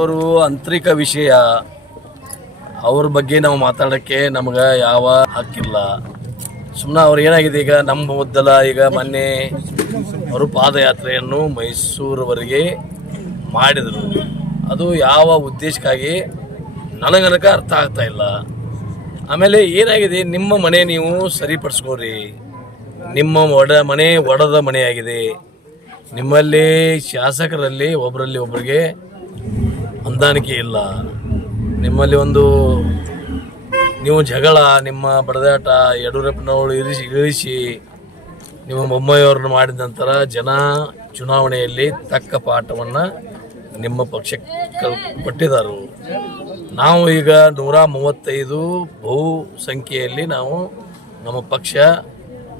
ಅವರು ಆಂತರಿಕ ವಿಷಯ. ಅವ್ರ ಬಗ್ಗೆ ನಾವು ಮಾತಾಡೋಕ್ಕೆ ನಮ್ಗೆ ಯಾವ ಹಕ್ಕಿಲ್ಲ. ಸುಮ್ಮನೆ ಅವ್ರು ಏನಾಗಿದೆ ಈಗ ನಮ್ಮ ಮೊದಲ ಈಗ ಮೊನ್ನೆ ಅವರು ಪಾದಯಾತ್ರೆಯನ್ನು ಮೈಸೂರವರೆಗೆ ಮಾಡಿದರು. ಅದು ಯಾವ ಉದ್ದೇಶಕ್ಕಾಗಿ? ನನಗನಕ ಅರ್ಥ ಆಗ್ತಾ ಇಲ್ಲ. ಆಮೇಲೆ ಏನಾಗಿದೆ? ನಿಮ್ಮ ಮನೆ ನೀವು ಸರಿಪಡಿಸ್ಕೋರಿ. ನಿಮ್ಮ ಒಡ ಮನೆ ಒಡದ ಮನೆಯಾಗಿದೆ. ನಿಮ್ಮಲ್ಲಿ ಶಾಸಕರಲ್ಲಿ ಒಬ್ಬರಲ್ಲಿ ಒಬ್ಬರಿಗೆ ಹೊಂದಾಣಿಕೆ ಇಲ್ಲ. ನಿಮ್ಮಲ್ಲಿ ಒಂದು ನೀವು ಜಗಳ, ನಿಮ್ಮ ಬಡದಾಟ ಯಡಿಯೂರಪ್ಪನವರು ಇರಿಸಿ ಇಳಿಸಿ ನಿಮ್ಮ ಬೊಮ್ಮಾಯಿಯವ್ರನ್ನ ಮಾಡಿದ ನಂತರ ಜನ ಚುನಾವಣೆಯಲ್ಲಿ ತಕ್ಕ ಪಾಠವನ್ನು ನಿಮ್ಮ ಪಕ್ಷಕ್ಕೆ ಕೊಟ್ಟಿದ್ದಾರೆ ನಾವು ಈಗ ನೂರ ಮೂವತ್ತೈದು ಬಹು ಸಂಖ್ಯೆಯಲ್ಲಿ ನಾವು ನಮ್ಮ ಪಕ್ಷ,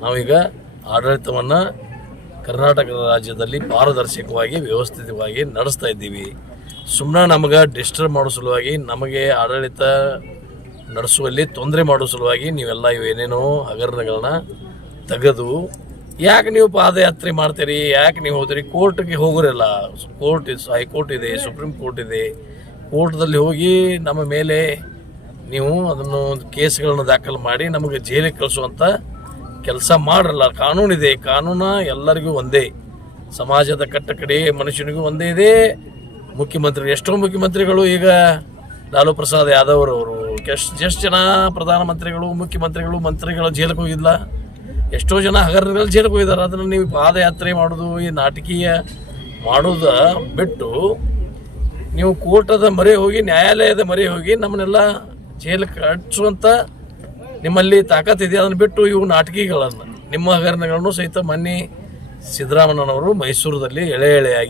ನಾವೀಗ ಆಡಳಿತವನ್ನು ಕರ್ನಾಟಕ ರಾಜ್ಯದಲ್ಲಿ ಪಾರದರ್ಶಕವಾಗಿ, ವ್ಯವಸ್ಥಿತವಾಗಿ ನಡೆಸ್ತಾ ಇದ್ದೀವಿ. ಸುಮ್ಮನೆ ನಮಗೆ ಡಿಸ್ಟರ್ಬ್ ಮಾಡೋ ಸಲುವಾಗಿ ನಮಗೆ ಆಡಳಿತ ನಡೆಸುವಲ್ಲಿ ತೊಂದರೆ ಮಾಡೋ ಸಲುವಾಗಿ ನೀವೆಲ್ಲ ಇವೇನೇನೋ ಹಗರಣಗಳನ್ನ ತೆಗೆದು ಯಾಕೆ ನೀವು ಪಾದಯಾತ್ರೆ ಮಾಡ್ತೀರಿ? ಯಾಕೆ ನೀವು ಹೋದ್ರಿ ಕೋರ್ಟ್ಗೆ ಹೋಗೋರಿಲ್ಲ. ಕೋರ್ಟ್ ಹೈಕೋರ್ಟ್ ಇದೆ ಸುಪ್ರೀಂ ಕೋರ್ಟ್ ಇದೆ. ಕೋರ್ಟ್ದಲ್ಲಿ ಹೋಗಿ ನಮ್ಮ ಮೇಲೆ ನೀವು ಅದನ್ನು ಕೇಸ್ಗಳನ್ನ ದಾಖಲು ಮಾಡಿ ನಮಗೆ ಜೈಲಿಗೆ ಕಳಿಸುವಂಥ ಕೆಲಸ ಮಾಡಲ್ಲ ಕಾನೂನಿದೆ. ಕಾನೂನು ಎಲ್ಲರಿಗೂ ಒಂದೇ. ಸಮಾಜದ ಕಟ್ಟಕಡೆ ಮನುಷ್ಯನಿಗೂ ಒಂದೇ ಇದೆ. ಮುಖ್ಯಮಂತ್ರಿ, ಎಷ್ಟೋ ಮುಖ್ಯಮಂತ್ರಿಗಳು ಈಗ ಲಾಲು ಪ್ರಸಾದ್ ಯಾದವ್ ಅವರು. ಎಷ್ಟು ಎಷ್ಟು ಜನ ಪ್ರಧಾನಮಂತ್ರಿಗಳು, ಮುಖ್ಯಮಂತ್ರಿಗಳು ಮಂತ್ರಿಗಳ ಜೈಲಿಗೆ ಹೋಗಿಲ್ಲ ಎಷ್ಟೋ ಜನ ಹಗರಣಗಳು ಜೈಲಿಗೆ ಹೋಗಿದ್ದಾರೆ ಅದನ್ನು ನೀವು ಪಾದಯಾತ್ರೆ ಮಾಡೋದು, ಈ ನಾಟಕೀಯ ಮಾಡೋದ ಬಿಟ್ಟು ನೀವು ಕೋರ್ಟದ ಮೊರೆ ಹೋಗಿ, ನ್ಯಾಯಾಲಯದ ಮೊರೆ ಹೋಗಿ ನಮ್ಮನ್ನೆಲ್ಲ ಜೈಲಿಗೆ ಕಟ್ಟಿಸುವಂಥ ನಿಮ್ಮಲ್ಲಿ ತಾಕತ್ತಿದೆ ಅದನ್ನು ಬಿಟ್ಟು ಇವು ನಾಟಕಿಗಳನ್ನು. ನಿಮ್ಮ ಹಗರಣಗಳನ್ನು ಸಹಿತ ಮನ್ನಿ ಸಿದ್ದರಾಮಯ್ಯನವರು ಮೈಸೂರದಲ್ಲಿ ಎಳೆ ಎಳೆಯಾಗಿ